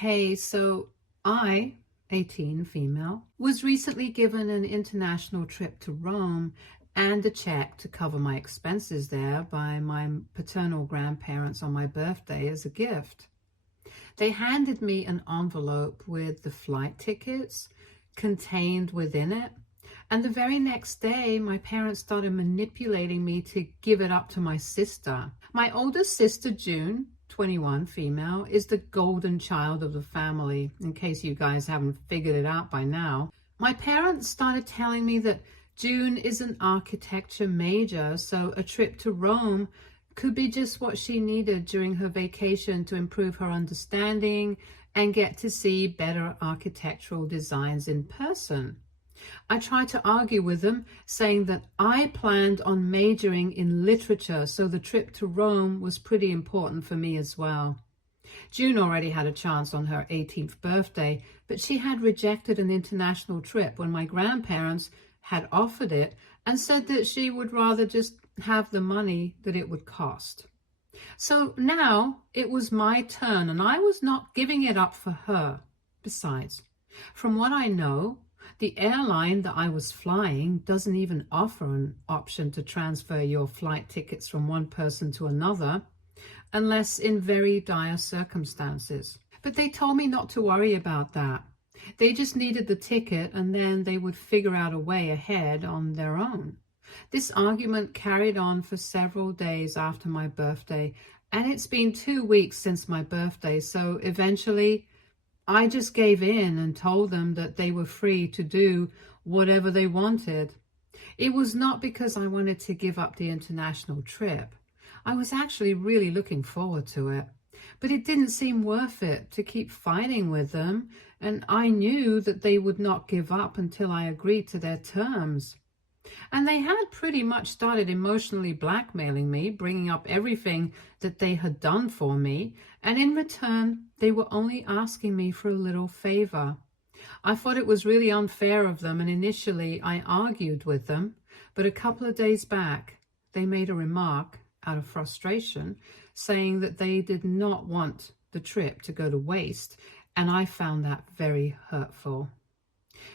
Hey, so I, 18 female, was recently given an international trip to Rome and a check to cover my expenses there by my paternal grandparents on my birthday as a gift. They handed me an envelope with the flight tickets contained within it. And the very next day, my parents started manipulating me to give it up to my sister. My oldest sister, June, 21, female, is the golden child of the family, in case you guys haven't figured it out by now. My parents started telling me that June is an architecture major, so a trip to Rome could be just what she needed during her vacation to improve her understanding and get to see better architectural designs in person. I tried to argue with them, saying that I planned on majoring in literature, so the trip to Rome was pretty important for me as well. June already had a chance on her 18th birthday, but she had rejected an international trip when my grandparents had offered it and said that she would rather just have the money that it would cost. So now it was my turn, and I was not giving it up for her. Besides, from what I know, the airline that I was flying doesn't even offer an option to transfer your flight tickets from one person to another, unless in very dire circumstances. But they told me not to worry about that. They just needed the ticket, and then they would figure out a way ahead on their own. This argument carried on for several days after my birthday, and it's been 2 weeks since my birthday, so eventually I just gave in and told them that they were free to do whatever they wanted. It was not because I wanted to give up the international trip. I was actually really looking forward to it. But it didn't seem worth it to keep fighting with them, and I knew that they would not give up until I agreed to their terms. And they had pretty much started emotionally blackmailing me, bringing up everything that they had done for me, and in return, they were only asking me for a little favor. I thought it was really unfair of them, and initially I argued with them, but a couple of days back, they made a remark out of frustration, saying that they did not want the trip to go to waste, and I found that very hurtful.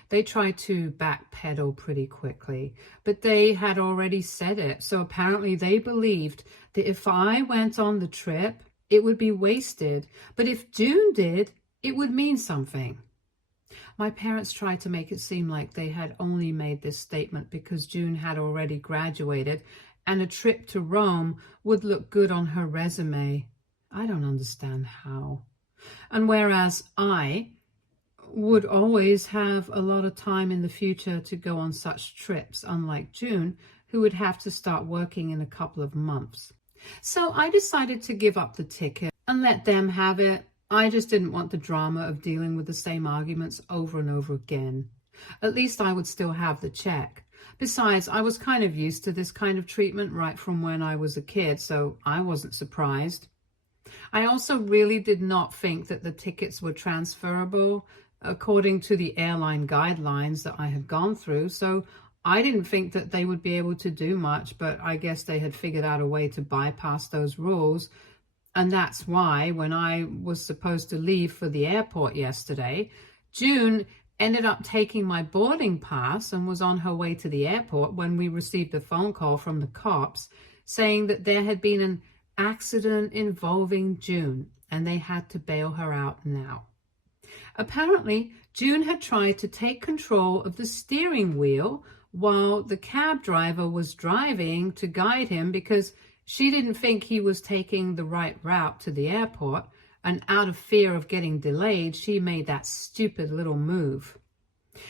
They tried to backpedal pretty quickly, but they had already said it. So apparently they believed that if I went on the trip, it would be wasted. But if June did, it would mean something. My parents tried to make it seem like they had only made this statement because June had already graduated and a trip to Rome would look good on her resume. I don't understand how. And whereas I would always have a lot of time in the future to go on such trips, unlike June, who would have to start working in a couple of months. So I decided to give up the ticket and let them have it. I just didn't want the drama of dealing with the same arguments over and over again. At least I would still have the check. Besides, I was kind of used to this kind of treatment right from when I was a kid, so I wasn't surprised. I also really did not think that the tickets were transferable according to the airline guidelines that I had gone through, so I didn't think that they would be able to do much, but I guess they had figured out a way to bypass those rules. And that's why when I was supposed to leave for the airport yesterday, June ended up taking my boarding pass and was on her way to the airport when we received a phone call from the cops saying that there had been an accident involving June and they had to bail her out now. Apparently, June had tried to take control of the steering wheel while the cab driver was driving to guide him because she didn't think he was taking the right route to the airport, and out of fear of getting delayed, she made that stupid little move.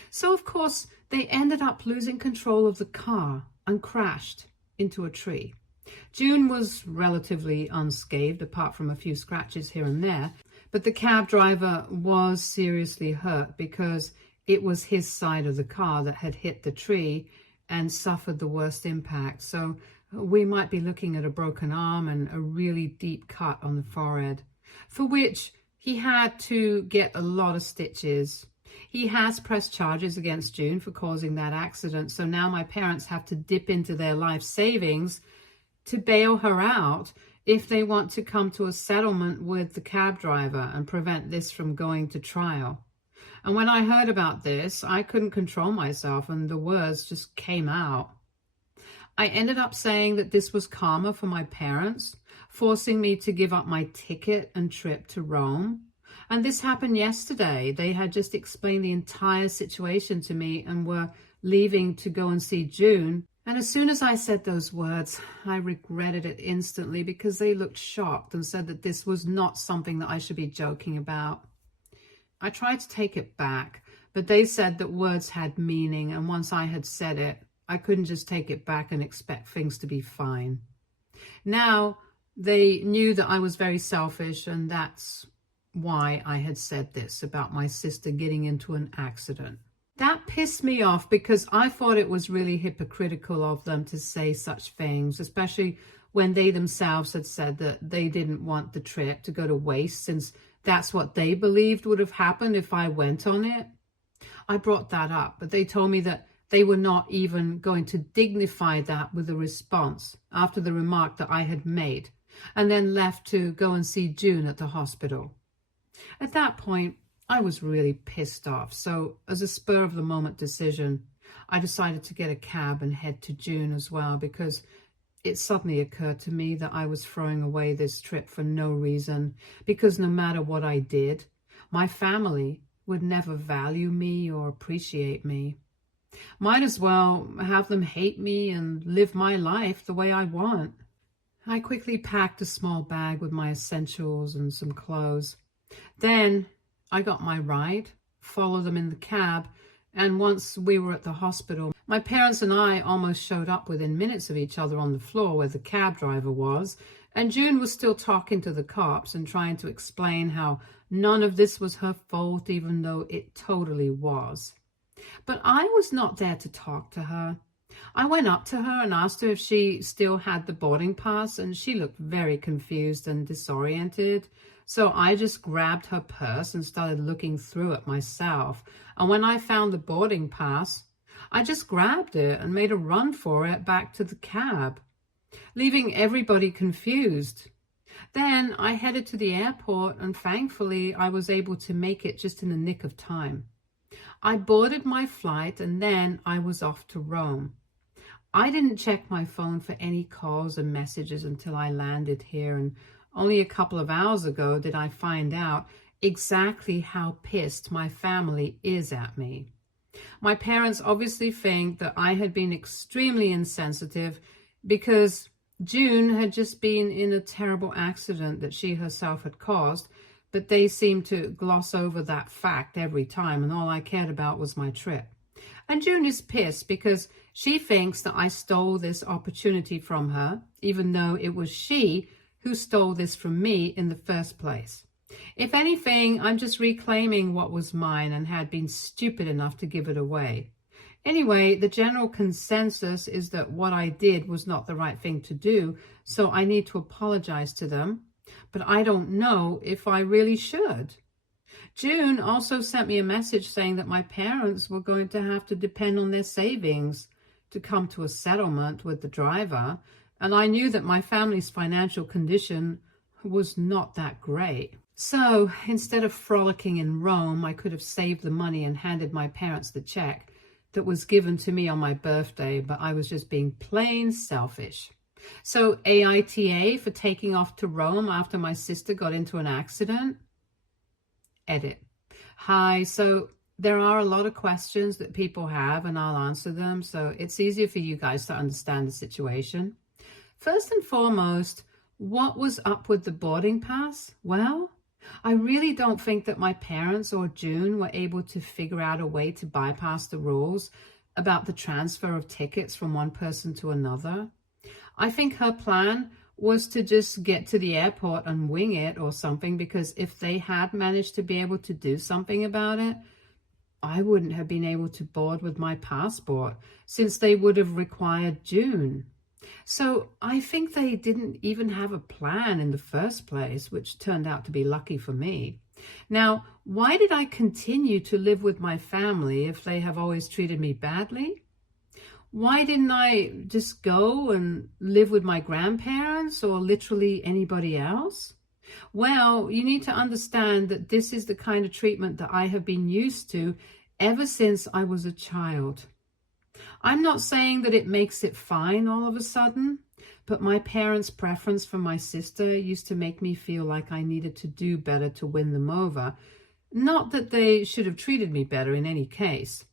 So, of course, they ended up losing control of the car and crashed into a tree. June was relatively unscathed, apart from a few scratches here and there, but the cab driver was seriously hurt because it was his side of the car that had hit the tree and suffered the worst impact. So we might be looking at a broken arm and a really deep cut on the forehead, for which he had to get a lot of stitches. He has pressed charges against June for causing that accident, so now my parents have to dip into their life savings to bail her out if they want to come to a settlement with the cab driver and prevent this from going to trial. And when I heard about this, I couldn't control myself and the words just came out. I ended up saying that this was karma for my parents, forcing me to give up my ticket and trip to Rome. And this happened yesterday. They had just explained the entire situation to me and were leaving to go and see June. And as soon as I said those words, I regretted it instantly because they looked shocked and said that this was not something that I should be joking about. I tried to take it back, but they said that words had meaning, and once I had said it, I couldn't just take it back and expect things to be fine. Now, they knew that I was very selfish, and that's why I had said this about my sister getting into an accident. That pissed me off because I thought it was really hypocritical of them to say such things, especially when they themselves had said that they didn't want the trip to go to waste since that's what they believed would have happened if I went on it. I brought that up, but they told me that they were not even going to dignify that with a response after the remark that I had made, and then left to go and see June at the hospital. At that point, I was really pissed off, so as a spur of the moment decision, I decided to get a cab and head to June as well, because it suddenly occurred to me that I was throwing away this trip for no reason, because no matter what I did, my family would never value me or appreciate me. Might as well have them hate me and live my life the way I want. I quickly packed a small bag with my essentials and some clothes. Then I got my ride, followed them in the cab, and once we were at the hospital, my parents and I almost showed up within minutes of each other on the floor where the cab driver was, and June was still talking to the cops and trying to explain how none of this was her fault, even though it totally was. But I was not there to talk to her. I went up to her and asked her if she still had the boarding pass, and she looked very confused and disoriented. So I just grabbed her purse and started looking through it myself. And when I found the boarding pass, I just grabbed it and made a run for it back to the cab, leaving everybody confused. Then I headed to the airport, and thankfully I was able to make it just in the nick of time. I boarded my flight and then I was off to Rome. I didn't check my phone for any calls and messages until I landed here, and only a couple of hours ago did I find out exactly how pissed my family is at me. My parents obviously think that I had been extremely insensitive because June had just been in a terrible accident that she herself had caused, but they seemed to gloss over that fact every time, and all I cared about was my trip. And June is pissed because she thinks that I stole this opportunity from her, even though it was she who stole this from me in the first place. If anything, I'm just reclaiming what was mine and had been stupid enough to give it away. Anyway, the general consensus is that what I did was not the right thing to do, so I need to apologize to them, but I don't know if I really should. June also sent me a message saying that my parents were going to have to depend on their savings to come to a settlement with the driver, and I knew that my family's financial condition was not that great. So instead of frolicking in Rome, I could have saved the money and handed my parents the check that was given to me on my birthday, but I was just being plain selfish. So AITA for taking off to Rome after my sister got into an accident. Edit. Hi, so there are a lot of questions that people have and I'll answer them, so it's easier for you guys to understand the situation. First and foremost, what was up with the boarding pass? Well, I really don't think that my parents or June were able to figure out a way to bypass the rules about the transfer of tickets from one person to another. I think her plan was to just get to the airport and wing it or something, because if they had managed to be able to do something about it, I wouldn't have been able to board with my passport since they would have required June. So I think they didn't even have a plan in the first place, which turned out to be lucky for me. Now, why did I continue to live with my family if they have always treated me badly? Why didn't I just go and live with my grandparents or literally anybody else? Well, you need to understand that this is the kind of treatment that I have been used to ever since I was a child. I'm not saying that it makes it fine all of a sudden, but my parents' preference for my sister used to make me feel like I needed to do better to win them over. Not that they should have treated me better in any case.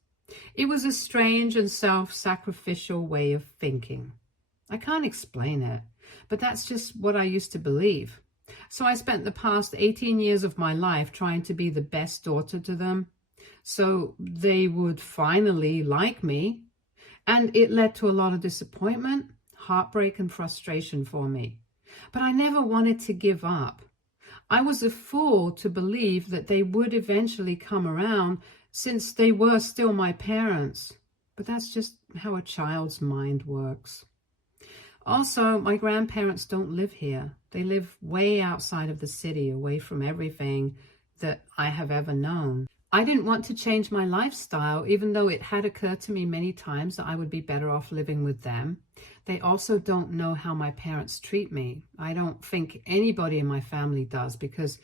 It was a strange and self-sacrificial way of thinking. I can't explain it, but that's just what I used to believe. So I spent the past 18 years of my life trying to be the best daughter to them, so they would finally like me. And it led to a lot of disappointment, heartbreak, and frustration for me. But I never wanted to give up. I was a fool to believe that they would eventually come around since they were still my parents. But that's just how a child's mind works. Also, my grandparents don't live here. They live way outside of the city, away from everything that I have ever known. I didn't want to change my lifestyle, even though it had occurred to me many times that I would be better off living with them. They also don't know how my parents treat me. I don't think anybody in my family does, because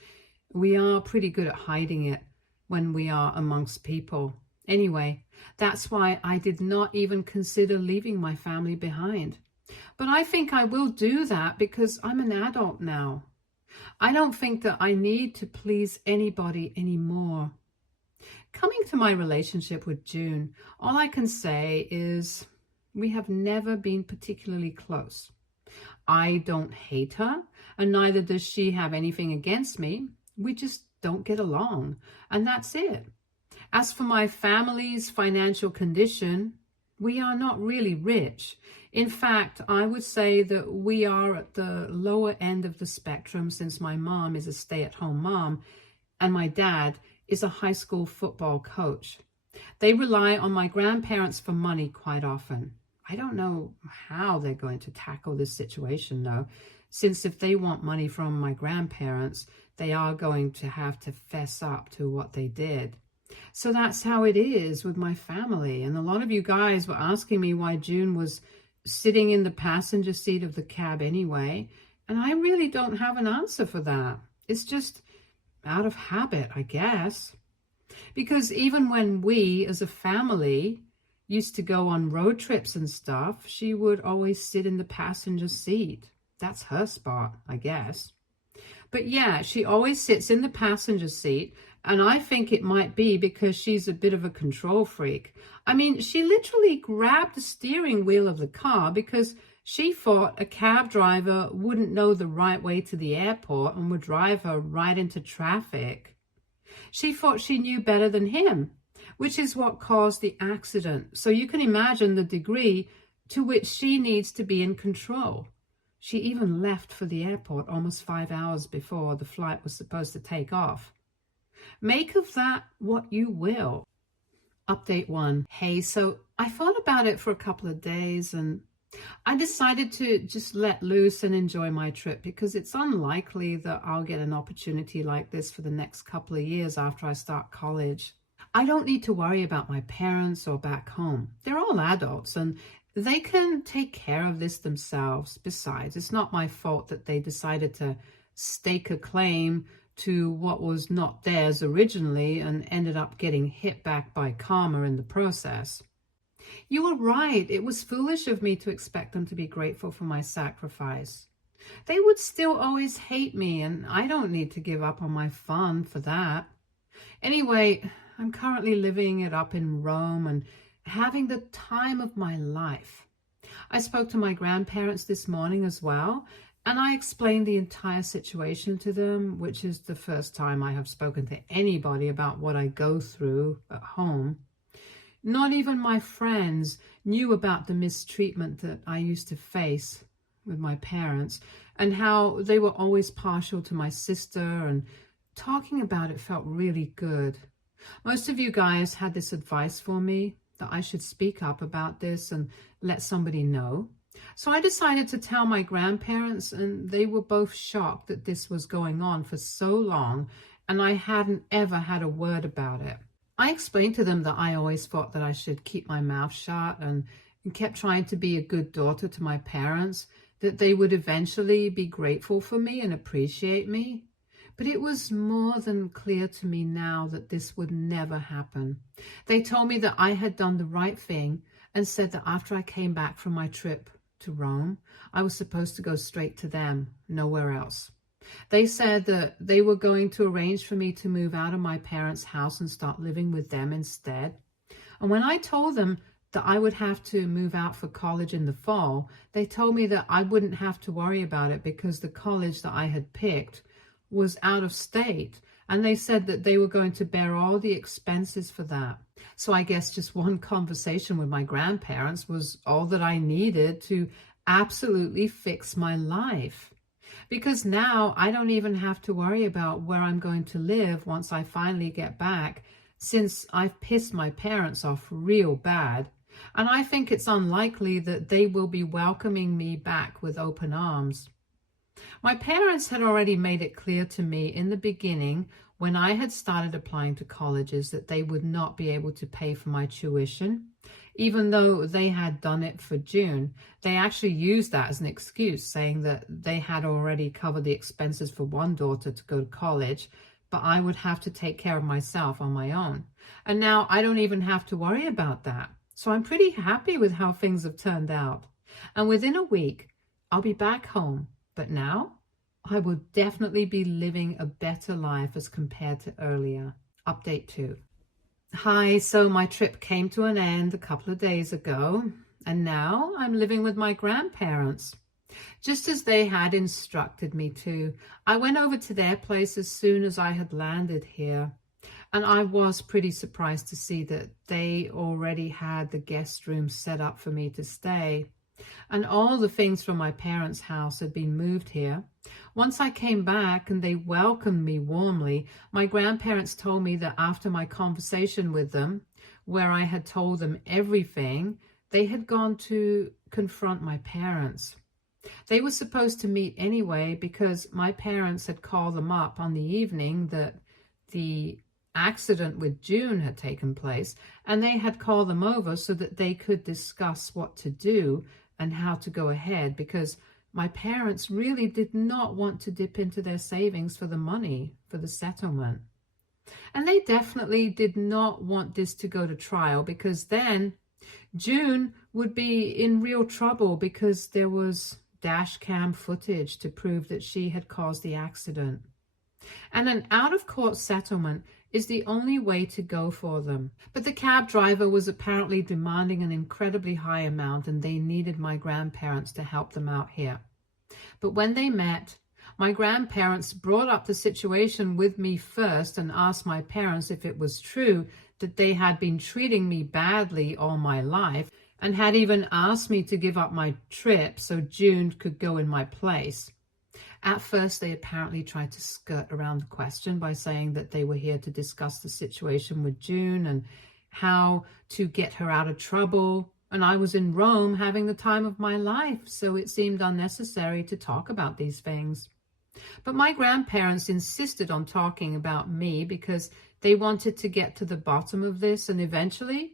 we are pretty good at hiding it when we are amongst people. Anyway, that's why I did not even consider leaving my family behind. But I think I will do that because I'm an adult now. I don't think that I need to please anybody anymore. Coming to my relationship with June, all I can say is we have never been particularly close. I don't hate her, and neither does she have anything against me. We just don't get along, and that's it. As for my family's financial condition, we are not really rich. In fact, I would say that we are at the lower end of the spectrum, since my mom is a stay-at-home mom and my dad is a high school football coach. They rely on my grandparents for money quite often. I don't know how they're going to tackle this situation though, since if they want money from my grandparents, they are going to have to fess up to what they did. So that's how it is with my family. And a lot of you guys were asking me why June was sitting in the passenger seat of the cab anyway. And I really don't have an answer for that. It's just out of habit, I guess. Because even when we as a family used to go on road trips and stuff, she would always sit in the passenger seat. That's her spot, I guess. But yeah, she always sits in the passenger seat, and I think it might be because she's a bit of a control freak. I mean, she literally grabbed the steering wheel of the car because she thought a cab driver wouldn't know the right way to the airport and would drive her right into traffic. She thought she knew better than him, which is what caused the accident. So you can imagine the degree to which she needs to be in control. She even left for the airport almost 5 hours before the flight was supposed to take off. Make of that what you will. Update 1. Hey, so I thought about it for a couple of days and I decided to just let loose and enjoy my trip, because it's unlikely that I'll get an opportunity like this for the next couple of years after I start college. I don't need to worry about my parents or back home. They're all adults and they can take care of this themselves. Besides, it's not my fault that they decided to stake a claim to what was not theirs originally and ended up getting hit back by karma in the process. You were right. It was foolish of me to expect them to be grateful for my sacrifice. They would still always hate me, and I don't need to give up on my fun for that. Anyway, I'm currently living it up in Rome and having the time of my life. I spoke to my grandparents this morning as well, and I explained the entire situation to them, which is the first time I have spoken to anybody about what I go through at home. Not even my friends knew about the mistreatment that I used to face with my parents and how they were always partial to my sister, and talking about it felt really good. Most of you guys had this advice for me that I should speak up about this and let somebody know. So I decided to tell my grandparents, and they were both shocked that this was going on for so long and I hadn't ever had a word about it. I explained to them that I always thought that I should keep my mouth shut and and kept trying to be a good daughter to my parents, that they would eventually be grateful for me and appreciate me. But it was more than clear to me now that this would never happen. They told me that I had done the right thing and said that after I came back from my trip to Rome, I was supposed to go straight to them, nowhere else. They said that they were going to arrange for me to move out of my parents' house and start living with them instead. And when I told them that I would have to move out for college in the fall, they told me that I wouldn't have to worry about it because the college that I had picked was out of state, and they said that they were going to bear all the expenses for that. So I guess just one conversation with my grandparents was all that I needed to absolutely fix my life. Because now I don't even have to worry about where I'm going to live once I finally get back, since I've pissed my parents off real bad. And I think it's unlikely that they will be welcoming me back with open arms. My parents had already made it clear to me in the beginning, when I had started applying to colleges, that they would not be able to pay for my tuition. Even though they had done it for June, they actually used that as an excuse, saying that they had already covered the expenses for one daughter to go to college, but I would have to take care of myself on my own. And now I don't even have to worry about that. So I'm pretty happy with how things have turned out. And within a week, I'll be back home. But now I will definitely be living a better life as compared to earlier. Update 2. Hi, so my trip came to an end a couple of days ago, and now I'm living with my grandparents. Just as they had instructed me to, I went over to their place as soon as I had landed here. And I was pretty surprised to see that they already had the guest room set up for me to stay. And all the things from my parents' house had been moved here. Once I came back and they welcomed me warmly, my grandparents told me that after my conversation with them, where I had told them everything, they had gone to confront my parents. They were supposed to meet anyway because my parents had called them up on the evening that the accident with June had taken place, and they had called them over so that they could discuss what to do and how to go ahead, because my parents really did not want to dip into their savings for the money for the settlement. And they definitely did not want this to go to trial, because then June would be in real trouble because there was dash cam footage to prove that she had caused the accident. And an out-of-court settlement is the only way to go for them. But the cab driver was apparently demanding an incredibly high amount, and they needed my grandparents to help them out here. But when they met, my grandparents brought up the situation with me first and asked my parents if it was true that they had been treating me badly all my life, and had even asked me to give up my trip so June could go in my place. At first, they apparently tried to skirt around the question by saying that they were here to discuss the situation with June and how to get her out of trouble. And I was in Rome having the time of my life, so it seemed unnecessary to talk about these things. But my grandparents insisted on talking about me because they wanted to get to the bottom of this, and eventually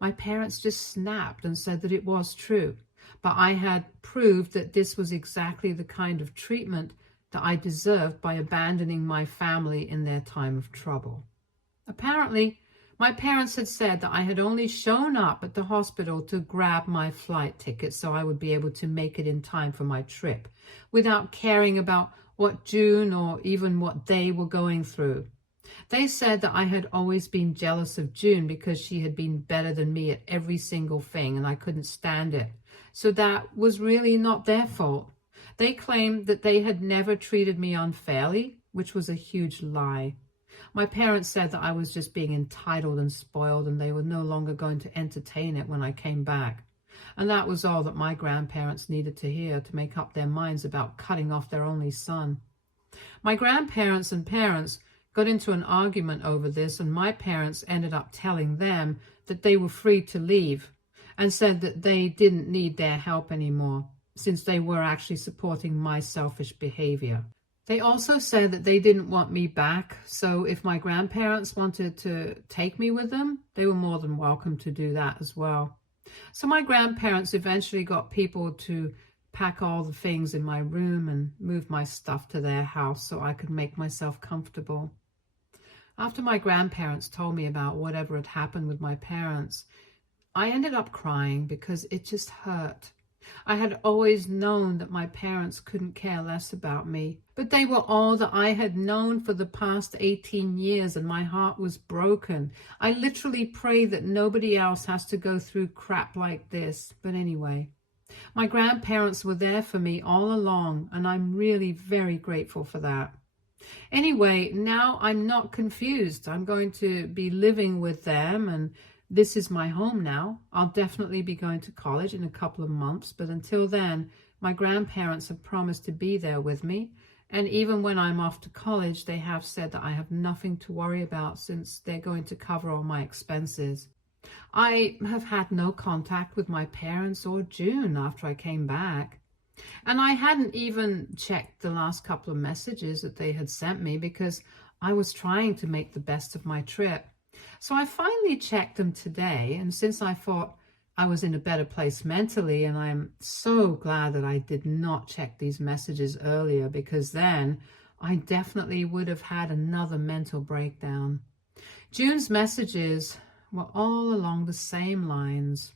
my parents just snapped and said that it was true. But I had proved that this was exactly the kind of treatment that I deserved by abandoning my family in their time of trouble. Apparently, my parents had said that I had only shown up at the hospital to grab my flight ticket so I would be able to make it in time for my trip, without caring about what June or even what they were going through. They said that I had always been jealous of June because she had been better than me at every single thing, and I couldn't stand it. So that was really not their fault. They claimed that they had never treated me unfairly, which was a huge lie. My parents said that I was just being entitled and spoiled, and they were no longer going to entertain it when I came back. And that was all that my grandparents needed to hear to make up their minds about cutting off their only son. My grandparents and parents got into an argument over this, and my parents ended up telling them that they were free to leave, and said that they didn't need their help anymore, since they were actually supporting my selfish behavior. They also said that they didn't want me back, so if my grandparents wanted to take me with them, they were more than welcome to do that as well. So my grandparents eventually got people to pack all the things in my room and move my stuff to their house so I could make myself comfortable. After my grandparents told me about whatever had happened with my parents, I ended up crying because it just hurt. I had always known that my parents couldn't care less about me, but they were all that I had known for the past 18 years, and my heart was broken. I literally pray that nobody else has to go through crap like this. But anyway, my grandparents were there for me all along, and I'm really very grateful for that. Anyway, now I'm not confused. I'm going to be living with them, and this is my home now. I'll definitely be going to college in a couple of months, but until then, my grandparents have promised to be there with me. And even when I'm off to college, they have said that I have nothing to worry about since they're going to cover all my expenses. I have had no contact with my parents or June after I came back. And I hadn't even checked the last couple of messages that they had sent me because I was trying to make the best of my trip. So I finally checked them today, and since I thought I was in a better place mentally, and I'm so glad that I did not check these messages earlier, because then I definitely would have had another mental breakdown. June's messages were all along the same lines.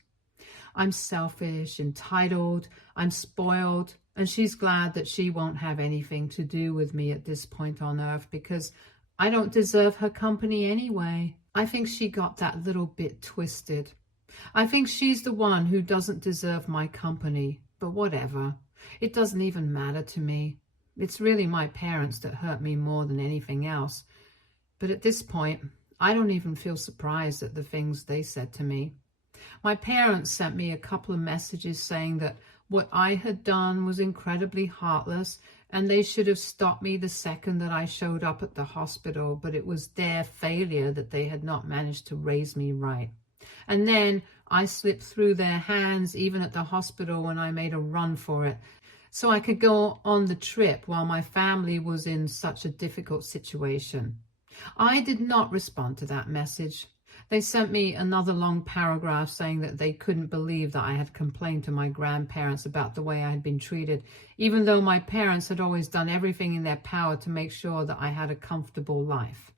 I'm selfish, entitled, I'm spoiled, and she's glad that she won't have anything to do with me at this point on earth because I don't deserve her company anyway. I think she got that little bit twisted. I think she's the one who doesn't deserve my company, but whatever. It doesn't even matter to me. It's really my parents that hurt me more than anything else. But at this point, I don't even feel surprised at the things they said to me. My parents sent me a couple of messages saying that what I had done was incredibly heartless and they should have stopped me the second that I showed up at the hospital, but it was their failure that they had not managed to raise me right. And then I slipped through their hands even at the hospital when I made a run for it, so I could go on the trip while my family was in such a difficult situation. I did not respond to that message. They sent me another long paragraph saying that they couldn't believe that I had complained to my grandparents about the way I had been treated, even though my parents had always done everything in their power to make sure that I had a comfortable life.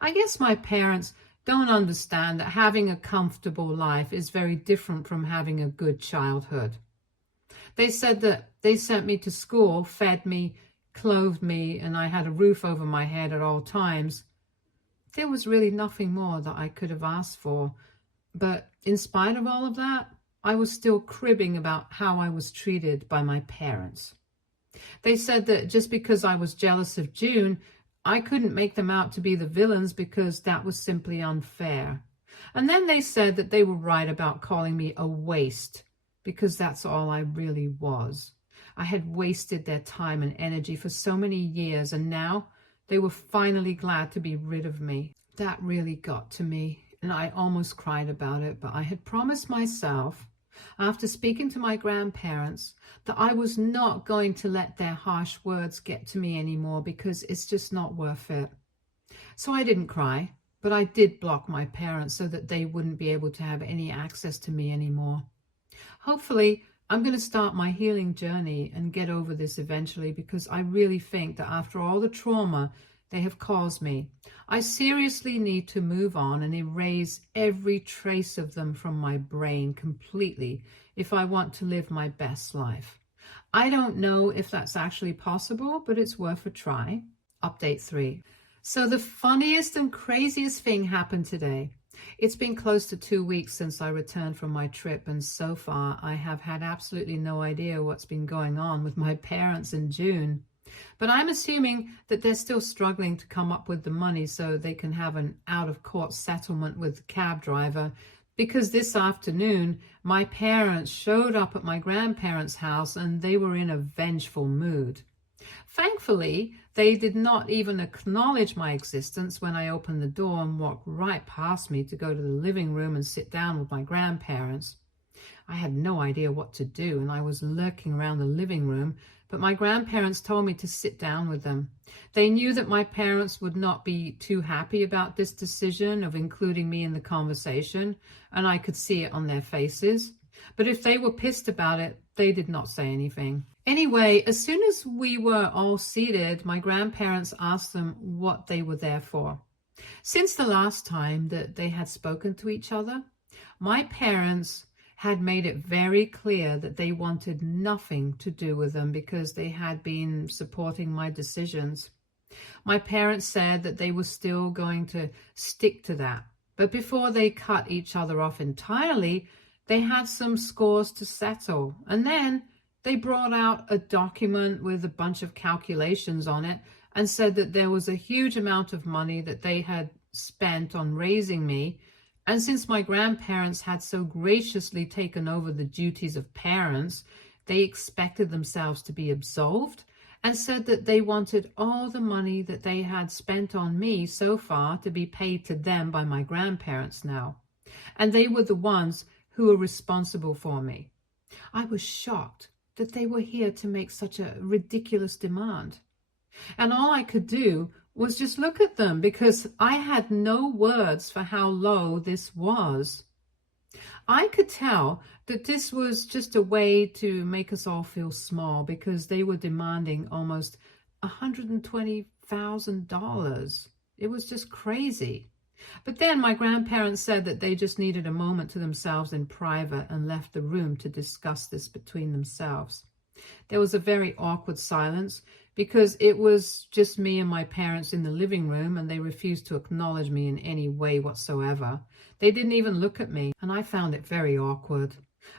I guess my parents don't understand that having a comfortable life is very different from having a good childhood. They said that they sent me to school, fed me, clothed me, and I had a roof over my head at all times. There was really nothing more that I could have asked for, but in spite of all of that, I was still cribbing about how I was treated by my parents. They said that just because I was jealous of June, I couldn't make them out to be the villains because that was simply unfair. And then they said that they were right about calling me a waste because that's all I really was. I had wasted their time and energy for so many years, and now they were finally glad to be rid of me. That really got to me, and I almost cried about it, but I had promised myself, after speaking to my grandparents, that I was not going to let their harsh words get to me anymore because it's just not worth it. So I didn't cry, but I did block my parents so that they wouldn't be able to have any access to me anymore. Hopefully, I'm going to start my healing journey and get over this eventually, because I really think that after all the trauma they have caused me, I seriously need to move on and erase every trace of them from my brain completely if I want to live my best life. I don't know if that's actually possible, but it's worth a try. Update 3. So the funniest and craziest thing happened today. It's been close to 2 weeks since I returned from my trip, and so far I have had absolutely no idea what's been going on with my parents and June. But I'm assuming that they're still struggling to come up with the money so they can have an out-of-court settlement with the cab driver, because this afternoon my parents showed up at my grandparents' house and they were in a vengeful mood. Thankfully, they did not even acknowledge my existence when I opened the door and walked right past me to go to the living room and sit down with my grandparents. I had no idea what to do, and I was lurking around the living room, but my grandparents told me to sit down with them. They knew that my parents would not be too happy about this decision of including me in the conversation, and I could see it on their faces. But if they were pissed about it, they did not say anything. Anyway, as soon as we were all seated, my grandparents asked them what they were there for. Since the last time that they had spoken to each other, my parents had made it very clear that they wanted nothing to do with them because they had been supporting my decisions. My parents said that they were still going to stick to that. But before they cut each other off entirely, they had some scores to settle. And then they brought out a document with a bunch of calculations on it and said that there was a huge amount of money that they had spent on raising me. And since my grandparents had so graciously taken over the duties of parents, they expected themselves to be absolved and said that they wanted all the money that they had spent on me so far to be paid to them by my grandparents now. And they were the ones who were responsible for me. I was shocked that they were here to make such a ridiculous demand. And all I could do was just look at them because I had no words for how low this was. I could tell that this was just a way to make us all feel small because they were demanding almost $120,000. It was just crazy. But then my grandparents said that they just needed a moment to themselves in private and left the room to discuss this between themselves. There was a very awkward silence because it was just me and my parents in the living room, and they refused to acknowledge me in any way whatsoever. They didn't even look at me, and I found it very awkward.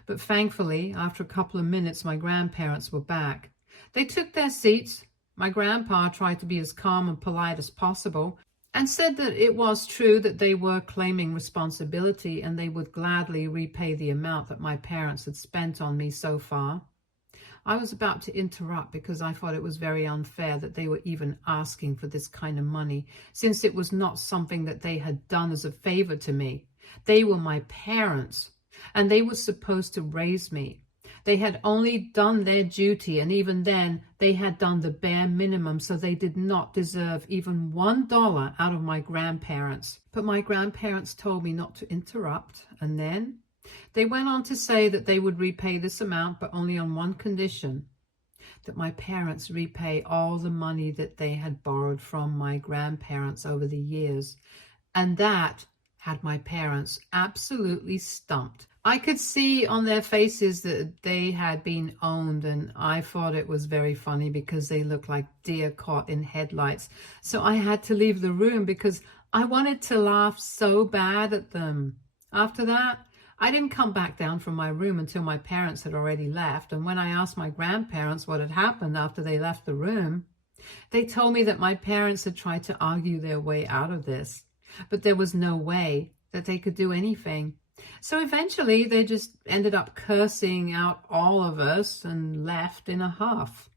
But thankfully, after a couple of minutes, my grandparents were back. They took their seats. My grandpa tried to be as calm and polite as possible and said that it was true that they were claiming responsibility and they would gladly repay the amount that my parents had spent on me so far. I was about to interrupt because I thought it was very unfair that they were even asking for this kind of money, since it was not something that they had done as a favor to me. They were my parents, and they were supposed to raise me. They had only done their duty, and even then, they had done the bare minimum, so they did not deserve even $1 out of my grandparents. But my grandparents told me not to interrupt, and then they went on to say that they would repay this amount, but only on one condition: that my parents repay all the money that they had borrowed from my grandparents over the years. And that had my parents absolutely stumped. I could see on their faces that they had been owned, and I thought it was very funny because they looked like deer caught in headlights. So I had to leave the room because I wanted to laugh so bad at them. After that, I didn't come back down from my room until my parents had already left, and when I asked my grandparents what had happened after they left the room, they told me that my parents had tried to argue their way out of this, but there was no way that they could do anything. So eventually they just ended up cursing out all of us and left in a huff,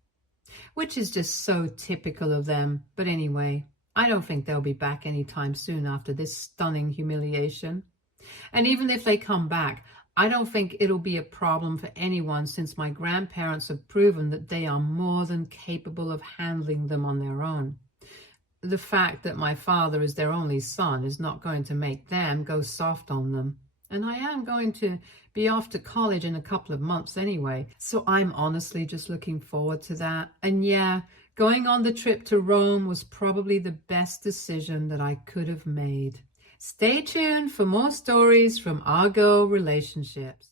which is just so typical of them. But anyway, I don't think they'll be back anytime soon after this stunning humiliation. And even if they come back, I don't think it'll be a problem for anyone, since my grandparents have proven that they are more than capable of handling them on their own. The fact that my father is their only son is not going to make them go soft on them. And I am going to be off to college in a couple of months anyway, so I'm honestly just looking forward to that. And yeah, going on the trip to Rome was probably the best decision that I could have made. Stay tuned for more stories from our girl relationships.